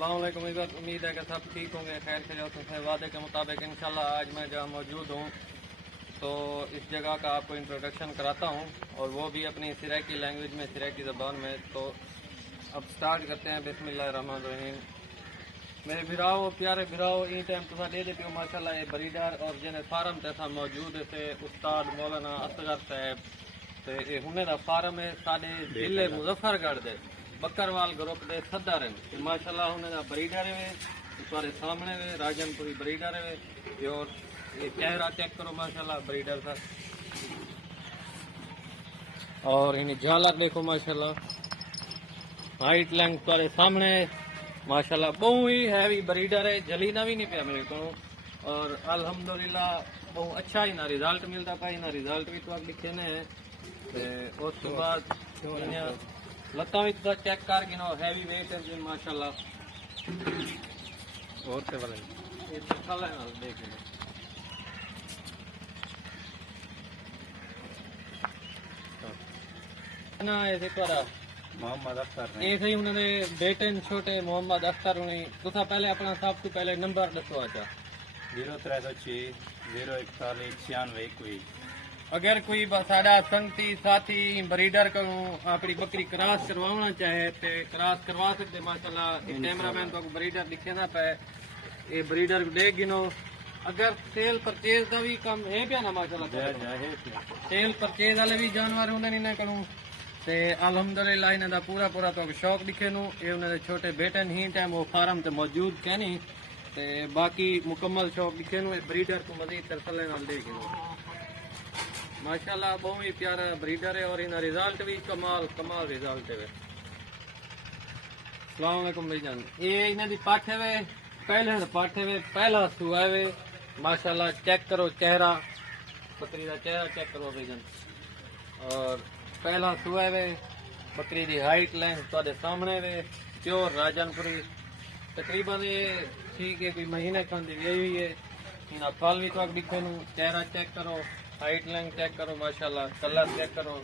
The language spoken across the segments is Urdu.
السلام علیکم عزت، امید ہے کہ سب ٹھیک ہوں گے، خیر خیریت سے وعدے کے مطابق انشاءاللہ آج میں جہاں موجود ہوں تو اس جگہ کا آپ کو انٹروڈکشن کراتا ہوں، اور وہ بھی اپنی سریکی لینگویج میں، سریکی زبان میں۔ تو اب سٹارٹ کرتے ہیں، بسم اللہ الرحمن الرحیم۔ میرے بھراؤ، پیارے بھراؤ، این ٹائم تو دے دیتے ہو ماشاءاللہ یہ بریڈر اور جن فارم تیسا موجود ہے استاد مولانا اصغر صاحب، تو یہ ہنے دا فارم ہے سارے ضلع مظفر گڑھ دے بکروال گروپ دے صدر ہیں ماشاءاللہ۔ ہنے دا بریڈر ہے تمہارے سامنے ہے، راجن پوری بریڈر ہے، اور یہ چہرہ چیک کرو ماشاءاللہ بریڈر کا، اور انہیں جھالک دیکھو ماشاءاللہ، ہائٹ لینگ تمہارے سامنے ہے ماشاءاللہ۔ بہت ہی ہیوی بریڈر ہے، جلینا بھی نہیں پیا میرے کو، اور الحمدللہ بہت اچھا ہی نہ رزلٹ ملتا پا، نہ رزلٹ بھی تو آپ لکھے نے ہے۔ اس کے بعد لتاں بھی تو چیک کر گنو، ہیوی ویٹ ہے ماشاءاللہ، اور سے والے یہ کھلا ہے نا دیکھ لیں نا ایسے کرا محمد اختر یہ صحیح انہوں نے بیٹے چھوٹے محمد اختر انہیں تو پہلے اپنا سب تو پہلے نمبر دسو آچا 0306 041 96 21۔ اگر کوئی ساڈا سنگتی ساتھی بریڈر کو اپنی بکری کراس کروانا چاہے تو کراس کروا سکتے ماشاءاللہ۔ کیمرہ مین کو بریڈر دکھے نہ پائے، یہ بریڈر کو دیکھ گنو۔ اگر سیل پرچیز کا بھی کام ہے پیا نا ماشاءاللہ، سیل پرچیز والے بھی جانور انہیں نہیں کروں تے الحمدللہ انہیں دا پورا پورا تو شوق دکھے نو۔ یہ انہیں دے چھوٹے بیٹے ہی ٹائم وہ فارم تے موجود کہنی تے باقی مکمل شوق دکھے نو۔ بریڈر کو مزید ترسلے نال دے گنو ماشاءاللہ، بہت ہی پیارا بریڈر ہے، اور انہیں رزلٹ بھی کمال رزلٹ ہے۔ السلام علیکم بھائی جان، یہ انہیں دی پاٹھے وے پہلے پاٹھے وے پہلا سوا وے ماشاءاللہ۔ چیک کرو چہرہ بکری دا چہرہ چیک کرو بھائی جان، اور پہلا سوا وے بکری دی ہائٹ لینتھ تواڈے سامنے وے، پیور راجن پوری، تقریباً یہ ٹھیک ہے کوئی مہینے کھان دی وی ہوئی ہے۔ انہاں پھل بھی تو دکھے نو، چہرہ چیک کرو، ہائٹ لینتھ چیک کرو ماشاءاللہ، کلر چیک کرو،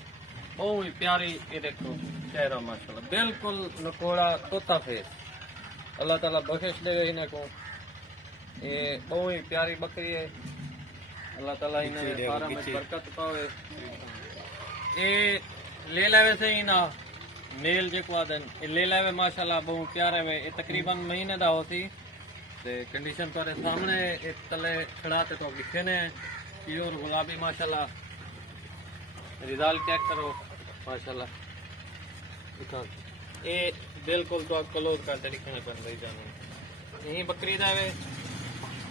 بہت ہی پیاری یہ دیکھو چہرہ ماشاءاللہ، بالکل نکوڑا طوطا فیس۔ اللہ تعالیٰ بخش دے گا انہیں کو، یہ بہت ہی پیاری بکری ہے، اللہ تعالیٰ انہیں فارم میں برکت پاوے۔ یہ لے لے سے ہی نا میل جو آدن یہ لے لے ماشاءاللہ، بہت پیارے ہوئے، یہ تقریباً مہینے دا ہو سی تے کنڈیشن تھوڑے سامنے ایک تلے کھڑا تے تو لکھے نے پیور گلابی ماشاءاللہ۔ رزلٹ چیک کرو ماشاءاللہ، یہ بالکل تو کلوز کرتے لکھنے پر رہی جانے یہی بکری دا ہے۔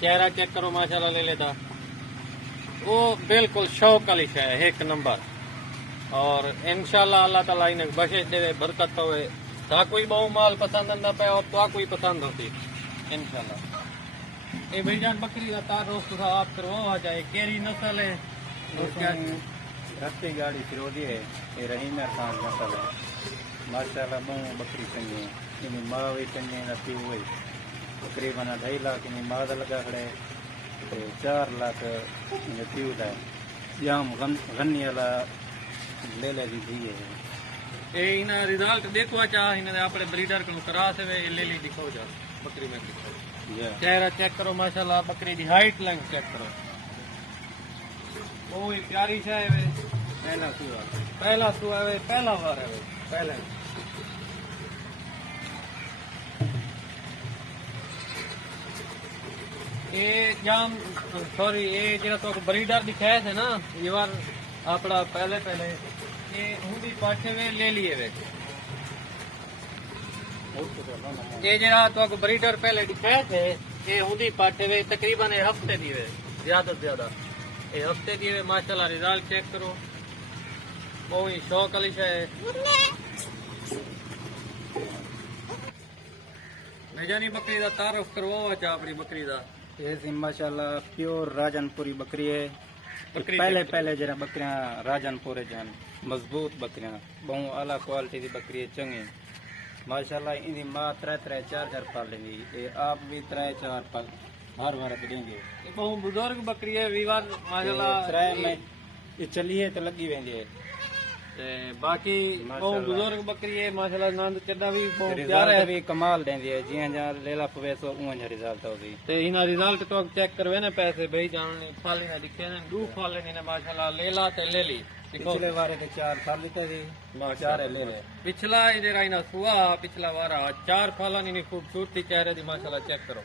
چہرہ چیک کرو ماشاءاللہ، لے لیتا وہ بالکل شوق والی شے ہے، ایک نمبر، اور انشاءاللہ اللہ تعالیٰ انہیں بخش دے برکت ہوئے، تا کوئی بہو مال پسند نہ پہ اور تو کوئی پسند ہوتی انشاءاللہ۔ یہ بھائی جان بکری کا تعارف تو آپ کرواؤ آ جائے، کیری نسل ہے؟ رستے گاڑی فروزی ہے، یہ رحیم ارفان نسل ہے ماشاءاللہ۔ بہت بکری چنگی ہے، انہیں ماں بھی چنگی نہ پیو ہوئی، تقریباً 2.5 لاکھ انہیں ماں لگا کھڑے، 4 لاکھ انہیں پیو ہے، جام غنی والا لے لے دی دی ہے۔ یہ انہیں رزلٹ دیکھو چاہ انہیں اپنے بریڈر کو کرا سے لے لی دکھاؤ جا بکری میں دکھاؤ، چہرہ چیک کرو ماشاءاللہ، بکری دی ہائٹ لینتھ چیک کرو، بہت پیاری شے ہے۔ پہلا سوا ہے، پہلا بار ہے پہلے۔ یہ جام سوری یہ جڑا تو بریڈر دکھایا تھے نا یہ بار اپنا پہلے یہ ہوں بھی پاٹھے ہوئے لے لیے ہوئے، یہ جڑا تو بریڈر پہلے دکھائے تھے یہ ہوں بھی پاٹھے ہوئے، تقریباً ہفتے دی ہوئے، زیادہ سے زیادہ یہ ہفتے دی ہوئے ماشاءاللہ۔ رزلٹ چیک کرو، بہت ہی شوق والی شے ہے۔ میجانی بکری دا تعارف کرواؤ اچھا اپنی بکری دا۔ یہ ماشاءاللہ پیور راجن پوری بکری ہے، بکری پہلے جرا بکریاں راجن پورے جان مضبوط بکریاں، بہت اعلیٰ کوالٹی دی بکری ہے، چنگی ماشاءاللہ۔ ان ماں 3 4 پال لیں، یہ آپ بھی 3 4 پال ہر بار دیں گے۔ بہت بزرگ بکری ہے ویوار ماشاءاللہ، میں یہ چلیے تو لگی ویندی ہے، تے باقی بہت بزرگ بکری ہے ماشاءاللہ نند چڈا بھی بہت پیارا رزلٹ ہے بھی کمال دیندی ہے جیاں جہاں لیلا پوے سو اون جا رزلٹ ہوگی تے انہاں رزلٹ تو چیک کروے نا پیسے بھائی جان نے پھالی نہ دکھے نے دو پھالے نے ماشاءاللہ لیلا تے لیلی پچھلے بارے تے 4 پھل لیتے سی 4 لے لے پچھلا ادھر آئینا سوا پچھلا وارا 4 پھالا نہیں خوبصورتی چہرے دی ماشاءاللہ چیک کرو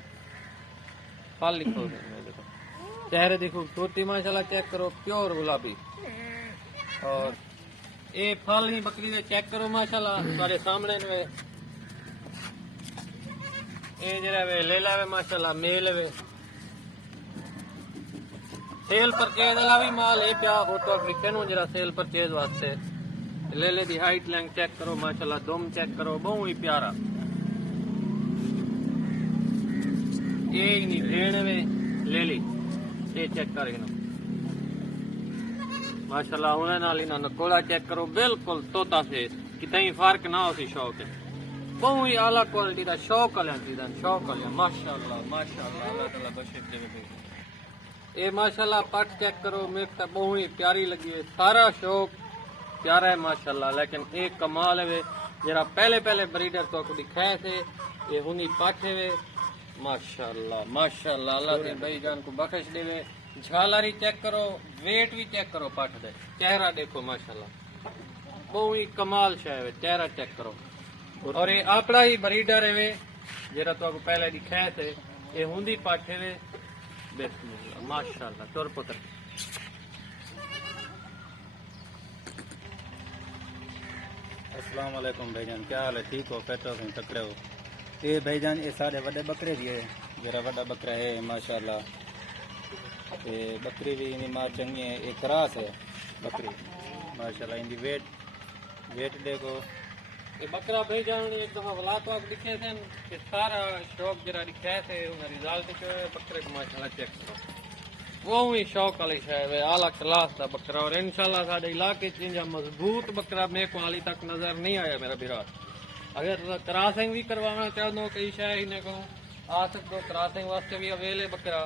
پھل لکھو دیکھو چہرے دی خوبصورتی ماشاءاللہ چیک کرو پیور گلابی اور اے پھل ہی بکری دے چیک کرو ماشاءاللہ تمہارے سامنے نے اے جڑا وے لے لاوے ماشاءاللہ میل وے سیل پرچیز والا بھی مال ہے پیا وہ تو لکھے نو جڑا سیل پرچیز واسطے لے لے دی ہائٹ لینگ چیک کرو ماشاءاللہ دم چیک کرو بہت ہی پیارا یہ نہیں بھیڑ میں لے لی یہ چیک کر گنا ماشاءاللہ ہونے نال انہاں نکوڑا چیک کرو بالکل توتا فیس کتیں فرق نہ ہو سی شوق ہے بہت ہی اعلیٰ کوالٹی دا شوق والا چیزاں شوق والا ماشاءاللہ ماشاءاللہ اللہ تعالیٰ بخشش دے بھائی یہ ماشاءاللہ پٹ چیک کرو میرے تو بہت ہی پیاری لگی ہے سارا شوق پیارا ہے ماشاءاللہ لیکن ایک کمال ہے جرا پہلے پہلے بریڈر تو کو دکھائے تھے یہ ہونی پاٹھے ہوئے ماشاءاللہ ماشاءاللہ اللہ کے بھائی جان کو بخش دے وے جھالاری چیک کرو ویٹ بھی چیک کرو پٹ دے چہرہ دیکھو ماشاءاللہ بہت ہی کمال شے ہے چہرہ چیک کرو اور یہ اپنا ہی بریڈر ہے جرا تو کو پہلے دکھائے تھے یہ ہوندی پاٹھے ہوئے بسم اللہ ماشاءاللہ تر پتر السلام علیکم بھائی جان کیا حال ہے ٹھیک ہو فٹ ہو تکڑے ہو یہ بھائی جان یہ سارے وڈے بکرے بھی ہے جرا وڈا بکرا ہے ماشاءاللہ یہ بکری بھی ان ماں چنگی ہے یہ کراس ہے بکری ماشاءاللہ ان کی ویٹ دیکھو یہ بکرا بھائی جان ایک دفعہ بلا تو آپ دکھے تھے کہ سارا شوق جرا دکھائے تھے انہیں رزلٹ جو ہے بکرے کو ماشاءاللہ چیک کرو وہ ہی شوق والی شاید ہے اعلیٰ کلاس کا بکرا اور انشاءاللہ سارے علاقے چنجا مضبوط بکرا میرے کو حالی تک نظر نہیں آیا میرا بھرا اگر کراسنگ بھی کروانا چاہو کئی شاید انہیں کو آ سکتے ہو کراسنگ واسطے بھی اویل ہے بکرا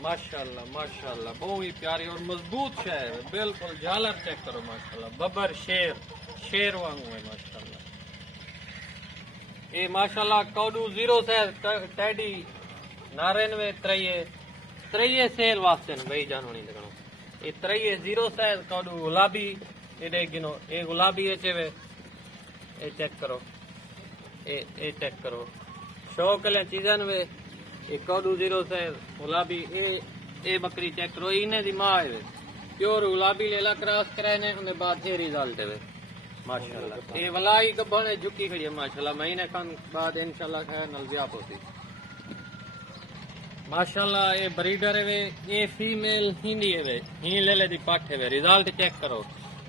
ماشاءاللہ ماشاءاللہ بہت ہی پیاری اور مضبوط شاید ہے بالکل جالر چیک کرو ماشاءاللہ ببر شیر وانگو ہے ماشاءاللہ یہ ماشاءاللہ کوڈو 0 سے ٹیڈی 99 تریے سیل واسطے بھائی جانو نہیں لگنا یہ تریے 0 سائز کوڈو گلابی یہ دیکھ گنو یہ گلابی ہے چوے یہ چیک کرو یہ چیک کرو شوق لے چیزاں وے یہ کوڈو 0 سائز گلابی یہ بکری چیک کرو انہیں دی ماں ہے پیور گلابی لیلا کراس کرائے نے ہمیں بعد یہ ریزلٹ ہے ماشاءاللہ یہ ولائی کبھنے جھکی کھڑی ہے ماشاءاللہ مہینے کھان بعد انشاءاللہ خیر نلزیاب ہوتی ماشاءاللہ یہ بریڈر ہے یہ فیمیل ہندی ہے ہی لے لے دی پاٹھے وے ریزلٹ چیک کرو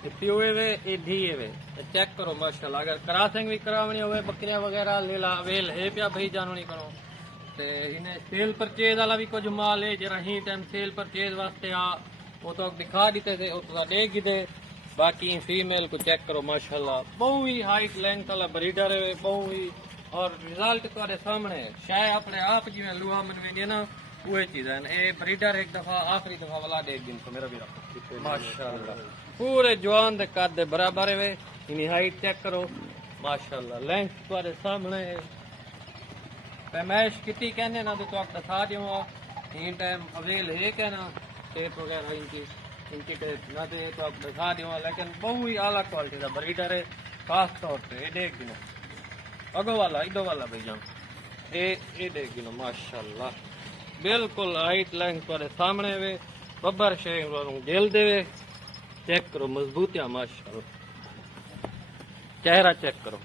یہ پیوے وے یہ دھی ہے چیک کرو ماشاءاللہ اگر کراسنگ بھی کراونی ہوئے بکریاں وغیرہ لیلا ویل ہے پیا بھائی جانو نہیں کرو تے انہیں سیل پرچیز والا بھی کچھ مال ہے جرا ہی ٹائم سیل پرچیز واسطے آ وہ تو دکھا دیتے تھے وہ تو دے گی دے باقی فیمیل کو چیک کرو ماشاءاللہ بہت ہی ہائٹ لینتھ والا بریڈر ہے بہت ہی اور رزلٹ تھوڑے سامنے شاید اپنے آپ جی میں لوہا منوی نا وہی چیز ہے یہ بریڈر ایک دفعہ آخری دفعہ والا دیکھ گن تو میرا بھی ماشاءاللہ پورے جوان دے قد دے برابر ہے انہی ہائٹ چیک کرو ماشاءاللہ لینتھ تھوڑے سامنے پیمائش کتی کہنے نا تو آپ دکھا دیوں این ٹائم اویل ہے کہنا ٹیپ وغیرہ ان کی ٹیپ نہ تو یہ تو آپ دکھا دیوں لیکن بہت ہی اعلیٰ کوالٹی کا بریڈر ہے خاص طور پہ یہ دیکھ گنو اگو والا ادو والا بھائی جان یہ دیکھ گنو ماشاءاللہ بالکل ہائٹ لینتھ پر سامنے وے ببر شے جیل دے وے چیک کرو مضبوطیاں ماشاءاللہ چہرہ چیک کرو